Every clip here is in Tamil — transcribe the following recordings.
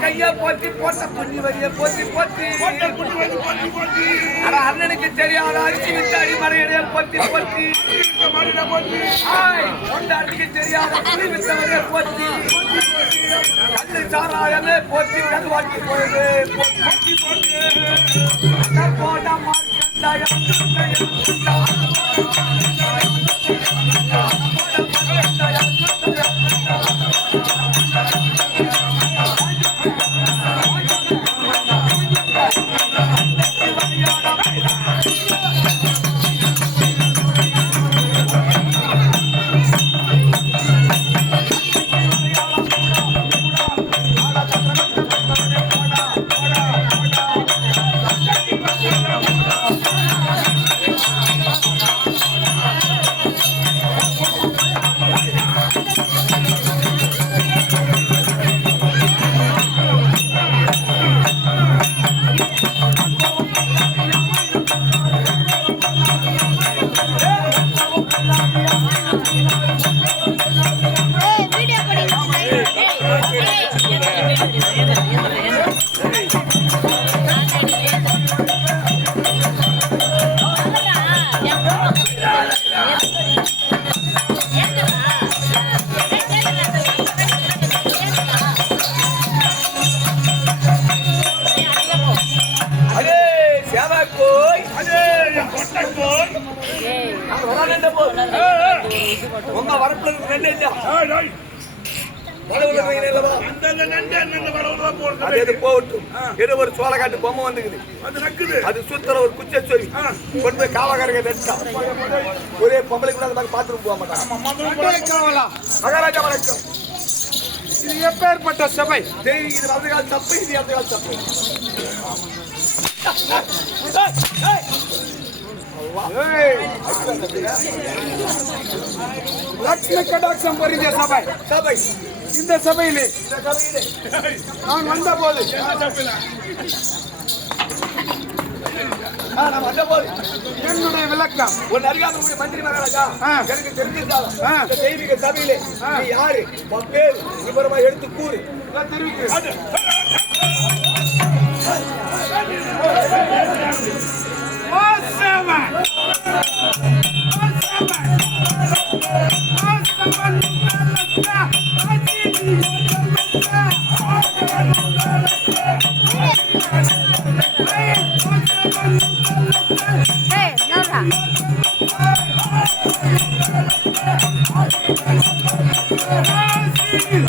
கையா போட்டி போட்ட புண்ணி வரிய போட்டி போட்டி ஆனா அண்ணனுக்கு தெரியாத அரிசி விட்டு அடிமறையிலே போட்டி போட்டி கொண்டாட்டிக்கு தெரியாத புளி விட்டவரே போட்டி கண்ணு சாராயமே போட்டி கல்வாட்டி போயது போட்டி போட்டி போட மாட்டாயம் உங்க வரப்புல ரெண்டு ஒரு சோளக்காட்டு பொம்மை வந்துக்குது அது சுத்தர ஒரு குச்ச சொல்லி கொண்டு போய் காவகாரங்க நெட்டா ஒரே பொம்பளை கூட பாத்துட்டு போக மாட்டாங்க. மகாராஜா வணக்கம். இது எப்பேற்பட்ட சபை? இது அந்த கால சப்பை, இது அந்த கால சப்பை. லட்சுமி கடாட்சம் புரிந்த சபை சபை இந்த சபையிலே நான் வந்த போது என்னுடைய விளக்கம் ஒரு அறியாத மந்திரி மகாராஜா எனக்கு தெரிஞ்சிருந்தாலும் தெய்வீக சபையிலே நீ யாரு பேர் விவரமா எடுத்து கூறு தெரிவிக்கிறேன். Thank you.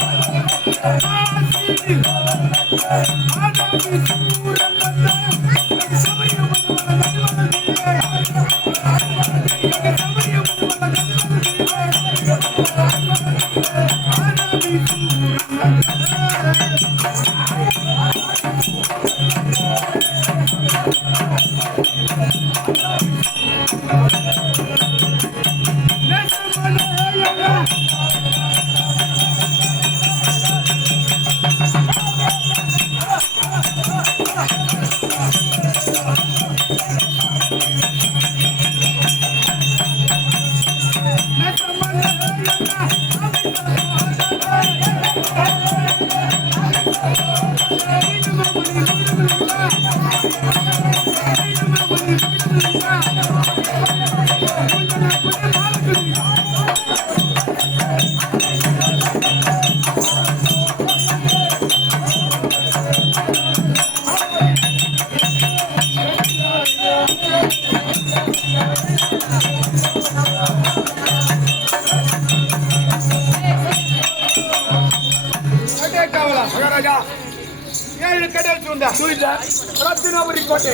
மதுராபுரி கோட்டை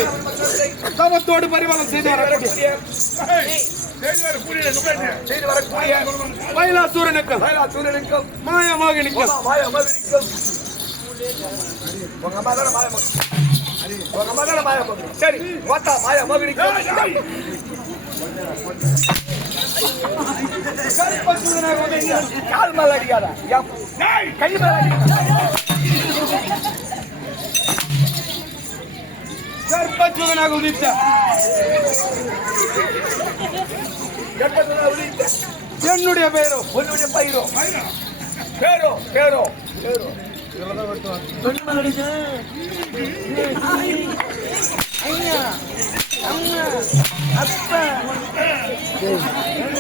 தவத்தோடு பரிபாலனம் செய்து வரக்கூடிய மயிலாசூரனுக்கும் மாயமாகனுக்கும் சரி கால் மேல அடிக்காத கை மேல கற்பச்சூதனாக உதித்த என்னுடைய பேரோ உன்னுடைய பயிரோ பேரோ பேரோ பேரோ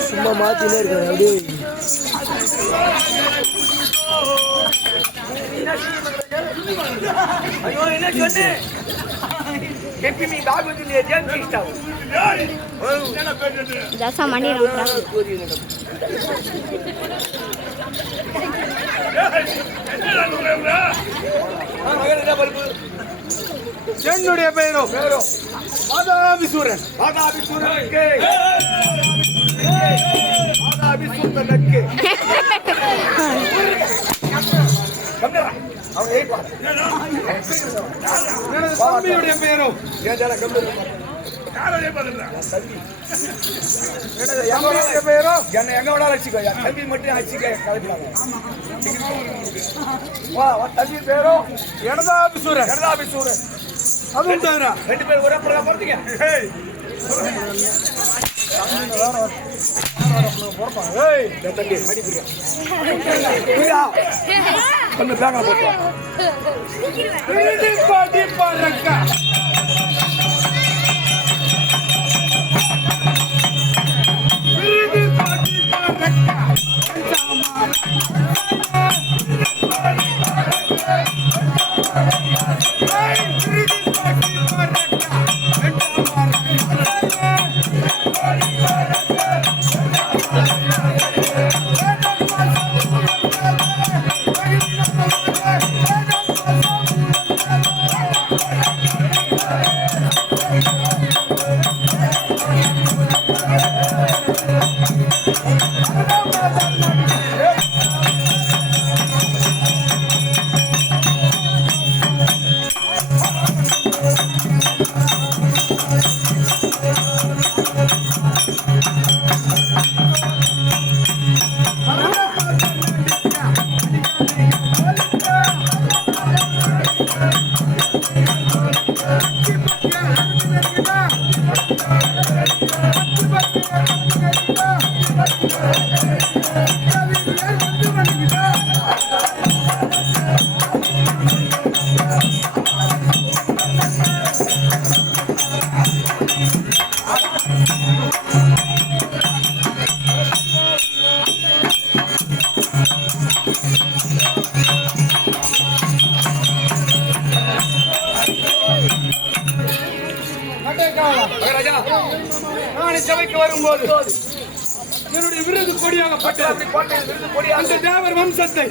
சும்மா மாத்தினே இருக்க அப்படியே ஐயோ என்ன சொன்ன எப்படி நீ பாகுதி நீ ஏன் கிஸ்டாவு ஜாசா மணி ரவுண்டா என்னுடைய பெயரோ பேரோ மாதாபிசூரன் மாதாபிசூரனுக்கு மாதாபிசூரனுக்கு தம்பியுடைய பேரும் பேரோ என்ன எங்க விட வச்சுக்கோ தம்பி மட்டும் அடிச்சுக்க கலப்பிடாங்க தம்பி பேரோ இடதாபிசூரன் இடதாபிசூரன் அதுவும் தவிர ரெண்டு பேரும் ஒரே பிறகு போறதுங்க தம்பி மடி புரியா கொஞ்சம் பேங்க போட்டோம் சபைக்கு வரும்போது என்னுடைய விருது கொடியாகப்பட்ட அந்த தேவர் வம்சத்தை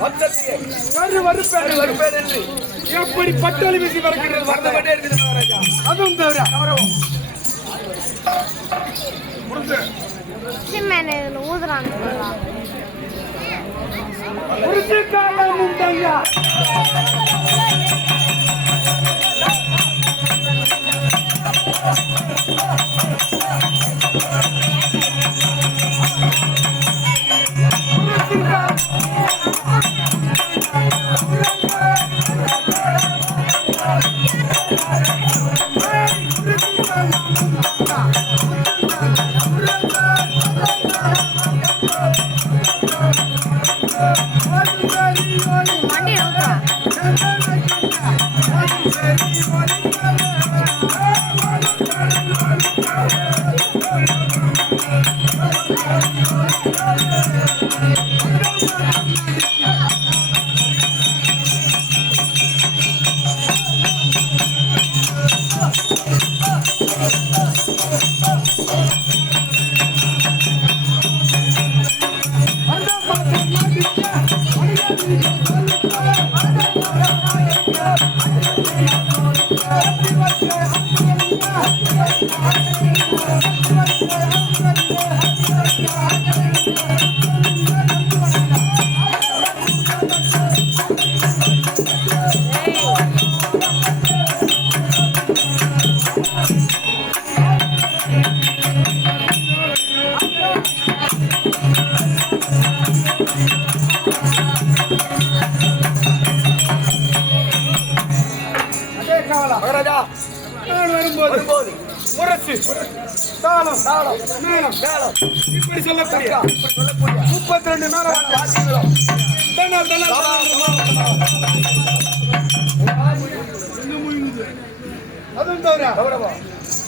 எப்படி பட்டொலி வீசி வருகிறது அதுவும் தவிர மகாராஜா வரும்போது முரசு தாளம் மேளம் இப்படி சொல்லக்கூடிய 32 அதுவும் தவிர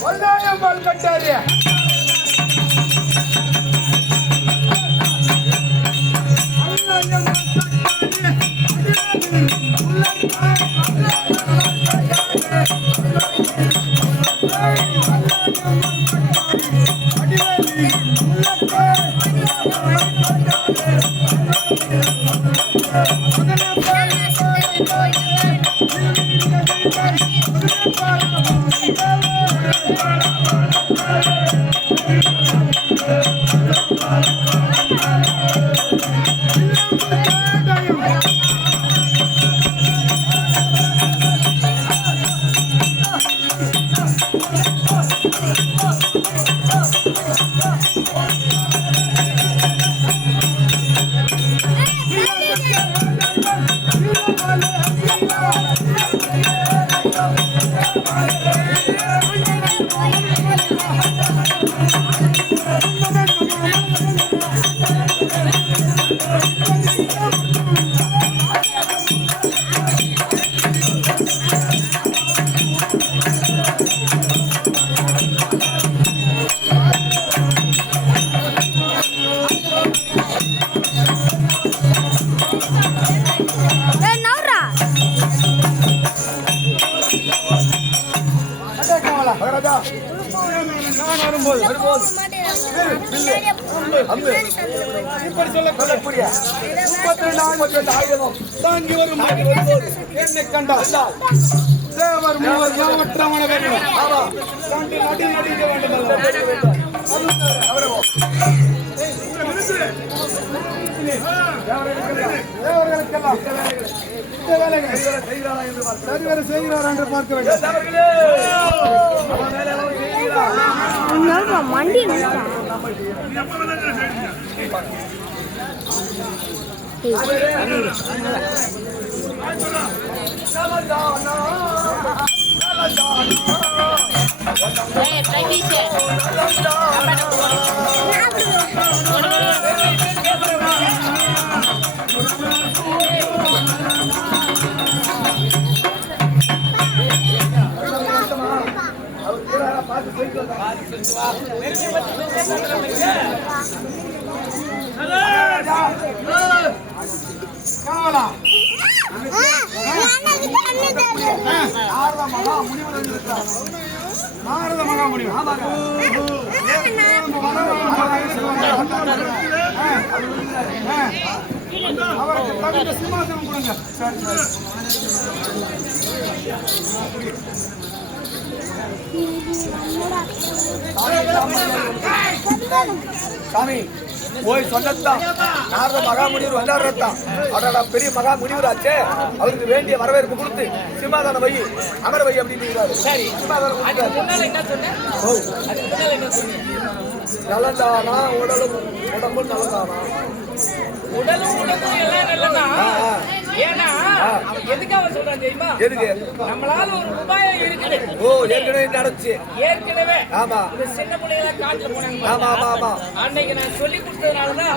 வல்லாயம் பால் கட்டாரியா இப்படி சொல்லக்கூடிய 32 ஆயுதமும் தாங்கி வரும் என்னை கண்டால் தேவர் மூவர் மாவற்றமான வேண்டும் கண்டு நடி நடிக்க வேண்டும் தேவர்களுக்கெல்லாம் சரிவர செய்கிறார் என்று பார்க்க வேண்டும். நாரத மகா முடிவு அவருக்கு தகுந்த சிம்மாசனம் கொடுங்க. சாமி போய் சொன்னதுதான் நாரத மகா முனிவர் வந்தாடுறதுதான். அவரோட பெரிய மகா முனிவராச்சே, அவருக்கு வேண்டிய வரவேற்பு கொடுத்து சிம்மாதான வை அமர வை அப்படின்னு சிம்மாதானம் நலந்தானா உடலும் உடம்பும் நலந்தானா உடலும் உடம்பும் எல்லாம் நல்லதா. ஏன்னா எதுக்காக சொல்றான் தெரியுமா? எதுக்கு? நம்மளால ஒரு உபாயம் இருக்குது. ஓ ஏற்கனவே நடந்துச்சு. ஏற்கனவே ஆமா இந்த சின்ன பிள்ளைங்க காட்டுல போனாங்க. ஆமா ஆமா ஆமா அன்னைக்கு நான் சொல்லி கொடுத்ததுனாலதான்